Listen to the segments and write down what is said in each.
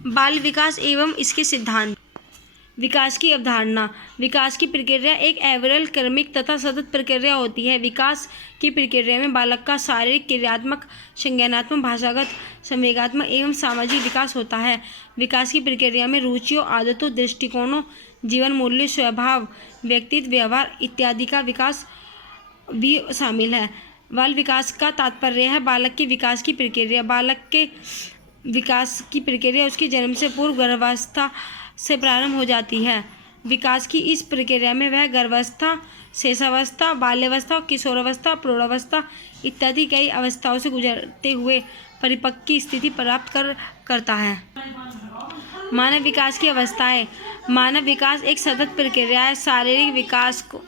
बाल विकास एवं इसके सिद्धांत। विकास की अवधारणा। विकास की प्रक्रिया एक एवरेल क्रमिक तथा सतत प्रक्रिया होती है। विकास की प्रक्रिया में बालक का शारीरिक, क्रियात्मक, संज्ञानात्मक, भाषागत, संवेगात्मक एवं सामाजिक विकास होता है। विकास की प्रक्रिया में रुचियों, आदतों, दृष्टिकोणों, जीवन मूल्य, स्वभाव, व्यक्तित्व, व्यवहार इत्यादि का विकास भी शामिल है। बाल विकास का तात्पर्य है बालक के विकास की प्रक्रिया। बालक के विकास की प्रक्रिया उसके जन्म से पूर्व गर्भावस्था से प्रारंभ हो जाती है। विकास की इस प्रक्रिया में वह गर्भावस्था, शैशवावस्था, बाल्यावस्था, किशोरावस्था, प्रौढ़ावस्था इत्यादि कई अवस्थाओं से गुजरते हुए परिपक्व की स्थिति प्राप्त करता है। मानव विकास की अवस्थाएं। मानव विकास एक सतत प्रक्रिया है। शारीरिक विकास को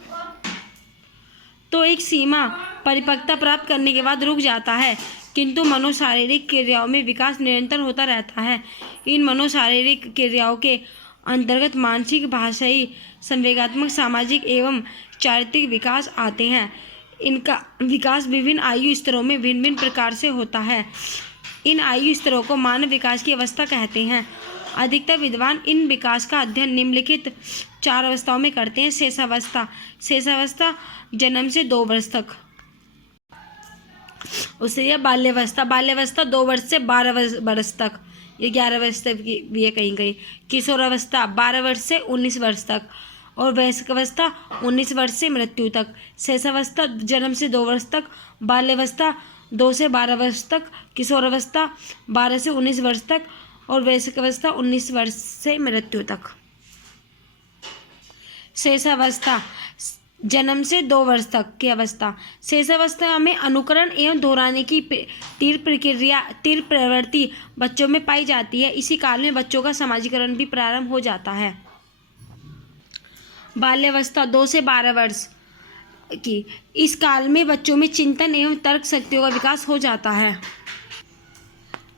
तो एक सीमा परिपक्वता प्राप्त करने के बाद रुक जाता है, किंतु मनोशारीरिक क्रियाओं में विकास निरंतर होता रहता है। इन मनोशारीरिक क्रियाओं के अंतर्गत मानसिक, भाषाई, संवेगात्मक, सामाजिक एवं चारित्रिक विकास आते हैं। इनका विकास विभिन्न आयु स्तरों में भिन्न भिन्न प्रकार से होता है। इन आयु स्तरों को मानव विकास की अवस्था कहते हैं। अधिकतर विद्वान इन विकास का अध्ययन निम्नलिखित 4 अवस्थाओं में करते हैं। शैशवावस्था। शैशवावस्था जन्म से 2 वर्ष तक। उससे यह बाल्यावस्था। बाल्यावस्था 2 वर्ष से 12 वर्ष तक, ये 11 वर्ष तक भी है कहीं कहीं। किशोरावस्था 12 वर्ष से 19 वर्ष तक और वयस्कावस्था 19 वर्ष से मृत्यु तक। शैशवावस्था जन्म से 2 वर्ष तक, बाल्यावस्था 2 से 12 वर्ष तक, किशोरावस्था 12 से 19 वर्ष तक और वयस्कावस्था 19 वर्ष से मृत्यु तक। शैशवावस्था जन्म से 2 वर्ष तक की अवस्था। शैशवावस्था में अनुकरण एवं दोहराने की तीव्र प्रवृत्ति बच्चों में पाई जाती है। इसी काल में बच्चों का समाजीकरण भी प्रारंभ हो जाता है। बाल्यावस्था 2 से 12 वर्ष की। इस काल में बच्चों में चिंतन एवं तर्क शक्तियों का विकास हो जाता है।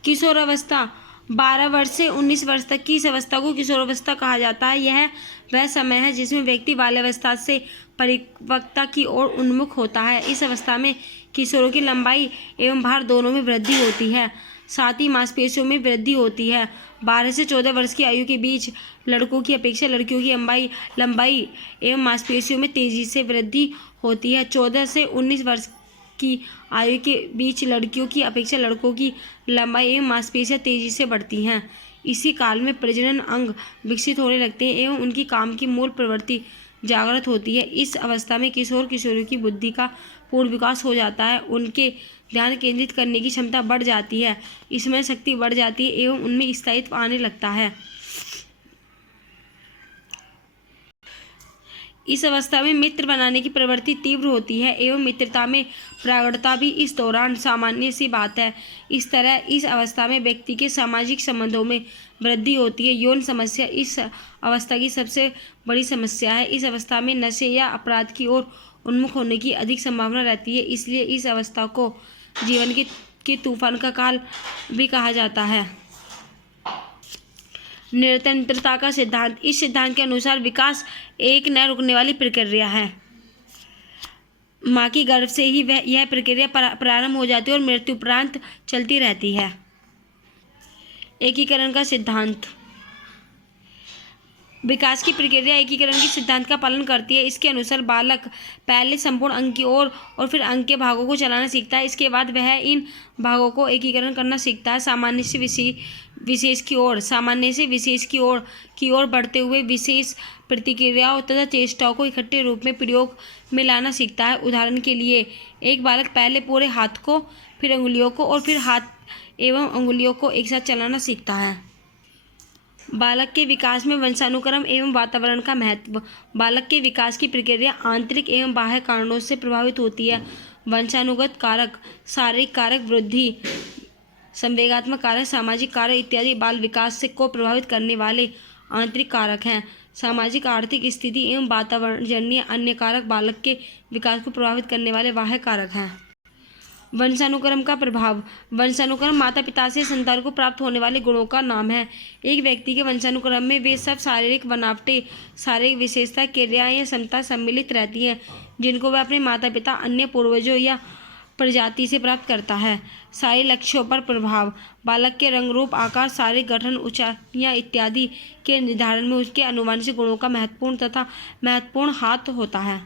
किशोरावस्था 12 वर्ष से 19 वर्ष तक की इस अवस्था को किशोरावस्था कहा जाता है। यह वह समय है जिसमें व्यक्ति बाल्यावस्था से परिपक्वता की ओर उन्मुख होता है। इस अवस्था में किशोरों की लंबाई एवं भार दोनों में वृद्धि होती है, साथ ही मांसपेशियों में वृद्धि होती है। 12 से 14 वर्ष की आयु के बीच लड़कों की अपेक्षा लड़कियों की लंबाई एवं मांसपेशियों में तेजी से वृद्धि होती है। 14 से 19 वर्ष की आयु के बीच लड़कियों की अपेक्षा लड़कों की लंबाई एवं मांसपेशियां तेजी से बढ़ती हैं। इसी काल में प्रजनन अंग विकसित होने लगते हैं एवं उनकी काम की मूल प्रवृत्ति जागृत होती है। इस अवस्था में किशोर किशोरियों की बुद्धि का पूर्ण विकास हो जाता है। उनके ध्यान केंद्रित करने की क्षमता बढ़ जाती है, स्मरण शक्ति बढ़ जाती है एवं उनमें स्थायित्व आने लगता है। इस अवस्था में मित्र बनाने की प्रवृत्ति तीव्र होती है एवं मित्रता में प्रगाढ़ता भी इस दौरान सामान्य सी बात है। इस तरह इस अवस्था में व्यक्ति के सामाजिक संबंधों में वृद्धि होती है। यौन समस्या इस अवस्था की सबसे बड़ी समस्या है। इस अवस्था में नशे या अपराध की ओर उन्मुख होने की अधिक संभावना रहती है। इसलिए इस अवस्था को जीवन के तूफान का काल भी कहा जाता है। निरंतरता का सिद्धांत। इस सिद्धांत के अनुसार विकास एक न रुकने वाली प्रक्रिया है। माँ की गर्भ से ही यह प्रक्रिया प्रारंभ हो जाती है और मृत्यु उपरांत चलती रहती है। एकीकरण का सिद्धांत। विकास की प्रक्रिया एकीकरण के सिद्धांत का पालन करती है। इसके अनुसार बालक पहले संपूर्ण अंग की ओर और फिर अंग के भागों को चलाना सीखता है। इसके बाद वह इन भागों को एकीकरण करना सीखता है। सामान्य से विशेष की ओर बढ़ते हुए विशेष प्रतिक्रियाओं तथा चेष्टाओं को इकट्ठे रूप में प्रयोग में लाना सीखता है। उदाहरण के लिए एक बालक पहले पूरे हाथ को, फिर अंगुलियों को और फिर हाथ एवं अंगुलियों को एक साथ चलाना सीखता है। बालक के विकास में वंशानुक्रम एवं वातावरण का महत्व। बालक के विकास की प्रक्रिया आंतरिक एवं बाह्य कारणों से प्रभावित होती है। वंशानुगत कारक, शारीरिक कारक, वृद्धि, संवेगात्मक कारक, सामाजिक कारक इत्यादि बाल विकास को प्रभावित करने वाले आंतरिक कारक हैं। सामाजिक, आर्थिक स्थिति एवं वातावरणजन्य अन्य कारक बालक के विकास को प्रभावित करने वाले बाह्य कारक हैं। वंशानुक्रम का प्रभाव। वंशानुक्रम माता पिता से संतान को प्राप्त होने वाले गुणों का नाम है। एक व्यक्ति के वंशानुक्रम में वे सब शारीरिक बनावटें, शारीरिक विशेषता, क्रियाएं या क्षमता सम्मिलित रहती हैं जिनको वह अपने माता पिता, अन्य पूर्वजों या प्रजाति से प्राप्त करता है। शारीरिक लक्ष्यों पर प्रभाव। बालक के रंग, रूप, आकार, शारीरिक गठन, ऊंचाइयाँ इत्यादि के निर्धारण में उसके आनुवंशिक गुणों का महत्वपूर्ण हाथ होता है।